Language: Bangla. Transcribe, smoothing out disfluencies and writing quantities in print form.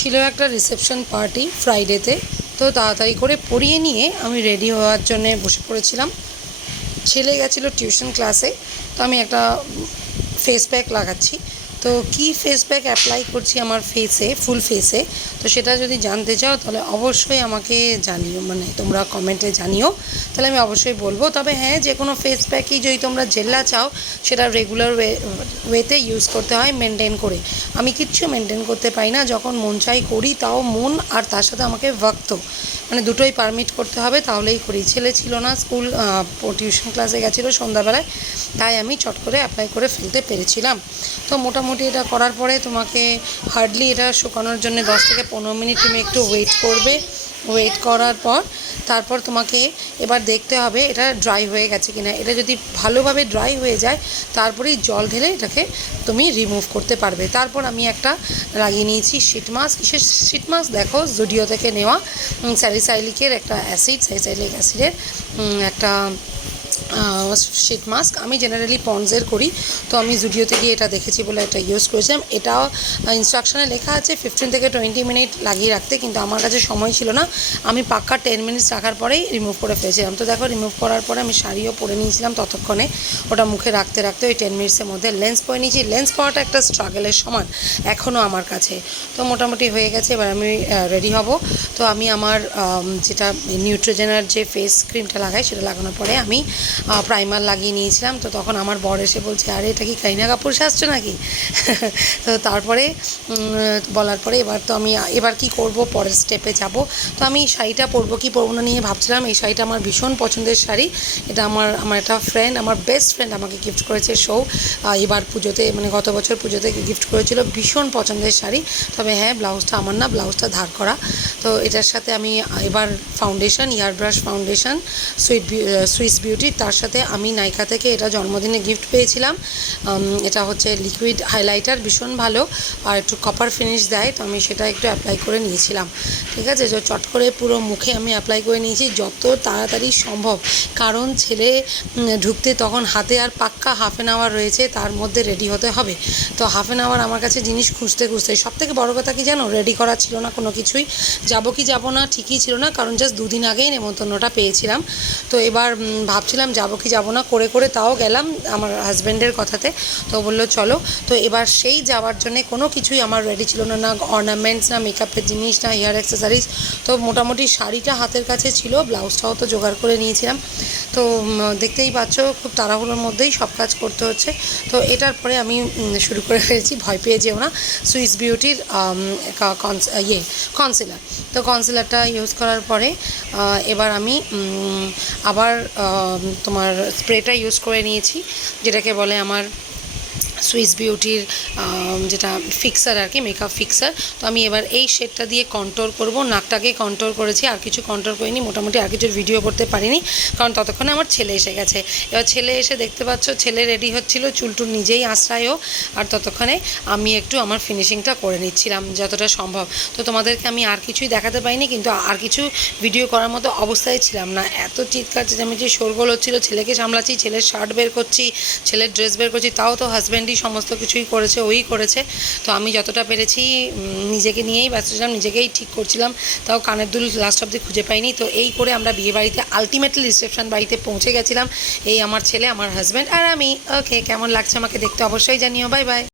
ছিল একটা রিসেপশন পার্টি ফ্রাইডেতে। তো তাড়াতাড়ি করে পরিয়ে নিয়ে আমি রেডি হওয়ার জন্য বসে পড়েছিলাম। ছেলে গেছিলো টিউশন ক্লাসে, তো আমি একটা ফেস প্যাক লাগাচ্ছি। তো কি ফেস প্যাক অ্যাপ্লাই করছি আমার ফেসে, ফুল ফেসে, তো সেটা যদি জানতে চাও তাহলে অবশ্যই আমাকে জানিও, মানে তোমরা কমেন্টে জানিও, তাহলে আমি অবশ্যই বলবো। তবে হ্যাঁ, যে কোনো ফেস প্যাকই যদি তোমরা জেল্লা চাও সেটা রেগুলার ওয়েতে ইউজ করতে হয়, মেনটেন করে। আমি কিচ্ছু মেনটেন করতে পারি না, যখন মন চাই করি, তাও মন আর তার সাথে আমাকে ওয়াক্ত, মানে দুটোই পারমিট করতে হবে, তাহলেই করি। ছেলে ছিল না, স্কুল টিউশন ক্লাসে গেছিলো সন্ধ্যাবেলায়, তাই আমি চট করে অ্যাপ্লাই করে ফেলতে পেরেছিলাম। তো মোটামুটি এটা করার পরে তোমাকে হার্ডলি এটা শুকানোর জন্য 10 থেকে 15 মিনিট তুমি একটু ওয়েট করবে। ওয়েট করার পর তারপর তোমাকে এবার দেখতে হবে এটা ড্রাই হয়ে গেছে কিনা। এটা যদি ভালোভাবে ড্রাই হয়ে যায় তারপরেই জল ঢেলে এটাকে তুমি রিমুভ করতে পারবে। তারপর আমি একটা লাগিয়ে নিয়েছি শিট মাস্ক। কিসের শিট মাস্ক? দেখো, জুডিও থেকে নেওয়া স্যালিসাইলিকের একটা অ্যাসিড, স্যালিসাইলিক অ্যাসিডের একটা শিট মাস্ক। আমি জেনারেলি পন্ডসের করি, তো আমি জুডিওতে গিয়ে এটা দেখেছি বলে এটা ইউজ করেছিলাম। এটাও ইনস্ট্রাকশানে লেখা আছে 15 থেকে 20 মিনিট লাগিয়ে রাখতে, কিন্তু আমার কাছে সময় ছিল না। আমি পাক্কা 10 মিনিটস রাখার পরেই রিমুভ করে ফেলেছিলাম। তো দেখো, রিমুভ করার পরে আমি শাড়িও পরে নিয়েছিলাম ততক্ষণে। ওটা মুখে রাখতে রাখতে ওই 10 মিনিটসের মধ্যে লেন্স পরে নিয়েছি। লেন্স পরাটা একটা স্ট্রাগলের সমান এখনও আমার কাছে। তো মোটামুটি হয়ে গেছে, এবার আমি রেডি হব। তো আমি আমার যেটা নিউট্রোজেনার যে ফেস ক্রিমটা লাগাই সেটা লাগানোর পরে আমি প্রাইমার লাগিয়ে নিয়েছিলাম। তো তখন আমার বর এসে বলছে, আরে এটা কি কারিনা কাপুর সাজছো নাকি? তো তারপরে বলার পরে এবার কি করব, পরের স্টেপে যাব। তো আমি শাড়িটা পরবো কি পরবো না নিয়ে ভাবছিলাম। এই শাড়িটা আমার ভীষণ পছন্দের শাড়ি। এটা আমার একটা ফ্রেন্ড, আমার বেস্ট ফ্রেন্ড আমাকে গিফট করেছে এবার পুজোতে, মানে গত বছর পুজোতে গিফট করেছিল। ভীষণ পছন্দের শাড়ি। তবে হ্যাঁ, ব্লাউজটা আমার না, ব্লাউজটা ধার করা। তো এটার সাথে আমি এবার ফাউন্ডেশন, ইয়ার ব্রাশ ফাউন্ডেশন সুইস বিউটির, তার সাথে আমি নাইকা থেকে এটা জন্মদিনে গিফট পেয়েছিলাম। এটা হচ্ছে লিকুইড হাইলাইটার, ভীষণ ভালো, আর একটু কপার ফিনিশ দেয়। তো আমি সেটা একটু অ্যাপ্লাই করে নিয়েছিলাম। ঠিক আছে, তো চট করে পুরো মুখে আমি অ্যাপ্লাই করে নিয়েছি যত তাড়াতাড়ি সম্ভব, কারণ ছেলে ঢুকতে তখন হাতে আর পাক্কা হাফ অ্যান আওয়ার রয়েছে, তার মধ্যে রেডি হতে হবে। তো হাফ অ্যান আওয়ার আমার কাছে জিনিস খুঁজতে সবথেকে বড় কথা কি জানো, রেডি করা ছিল না কোনো কিছুই। যাবো কি যাবো না ঠিকই ছিল না, কারণ জাস্ট 2 দিন আগেই নেমন্তন্নটা পেয়েছিলাম। তো এবার ভাবছিলাম যাবো কি যাবো না, করে করে তাও গেলাম আমার হাজব্যান্ডের কথাতে। তো বললো চলো। তো এবার সেই যাওয়ার জন্যে কোনো কিছুই আমার রেডি ছিল না, না অর্নামেন্টস, না মেকআপের জিনিস, না হেয়ার অ্যাক্সেসারিজ। তো মোটামুটি শাড়িটা হাতের কাছে ছিল, ব্লাউজটাও তো জোগাড় করে নিয়েছিলাম। তো দেখতেই পাচ্ছ, খুব তাড়াহুড়োর মধ্যেই সব কাজ করতে হচ্ছে। তো এটার পরে আমি শুরু করে ফেলেছি, ভয় পেয়ে যেও না, সুইস বিউটির কনসিলার। তো কনসিলারটা ইউজ করার পরে এবার আমি আবার তোমার স্প্রেটা ইউজ করে নিয়েছি, যেটাকে বলে আমার সুইস বিউটির যেটা ফিক্সার আর কি, মেকআপ ফিক্সার। তো আমি এবার এই শেডটা দিয়ে কন্ট্রোল করব। নাকটাকে কন্ট্রোল করেছি, আর কিছু কন্ট্রোল করিনি। মোটামুটি আর কিছু ভিডিও করতে পারিনি, কারণ ততক্ষণে আমার ছেলে এসে গেছে। এবার ছেলে এসে দেখতে পাচ্ছ, ছেলে রেডি হচ্ছিল, চুলটুল নিজেই আশ্রয়ও, আর ততক্ষণে আমি একটু আমার ফিনিশিংটা করে নিচ্ছিলাম যতটা সম্ভব। তো তোমাদেরকে আমি আর কিছুই দেখাতে পারিনি, কিন্তু আর কিছু ভিডিও করার মতো অবস্থায় ছিলাম না। এত চিৎকার চেঁচামেচি শোরগোল হচ্ছিলো, ছেলেকে সামলাচ্ছি, ছেলের শার্ট বের করছি, ছেলের ড্রেস বের করছি, তাও তো হাজব্যান্ড সমস্ত কিছুই করেছে, ওই করেছে। তো আমি যতটা পেরেছি নিজেকে নিয়েই ব্যস্ত ছিলাম, নিজেকেই ঠিক করছিলাম। তাও কানের দুল লাস্ট অবধি খুঁজে পাইনি। তো এই করে আমরা বিয়ে বাড়িতে আলটিমেটলি রিসেপশন বাড়িতে পৌঁছে গেছিলাম। এই আমার ছেলে, আমার হাজব্যান্ড আর আমি। ওকে, কেমন লাগছে আমাকে দেখতে অবশ্যই জানিও। Bye bye.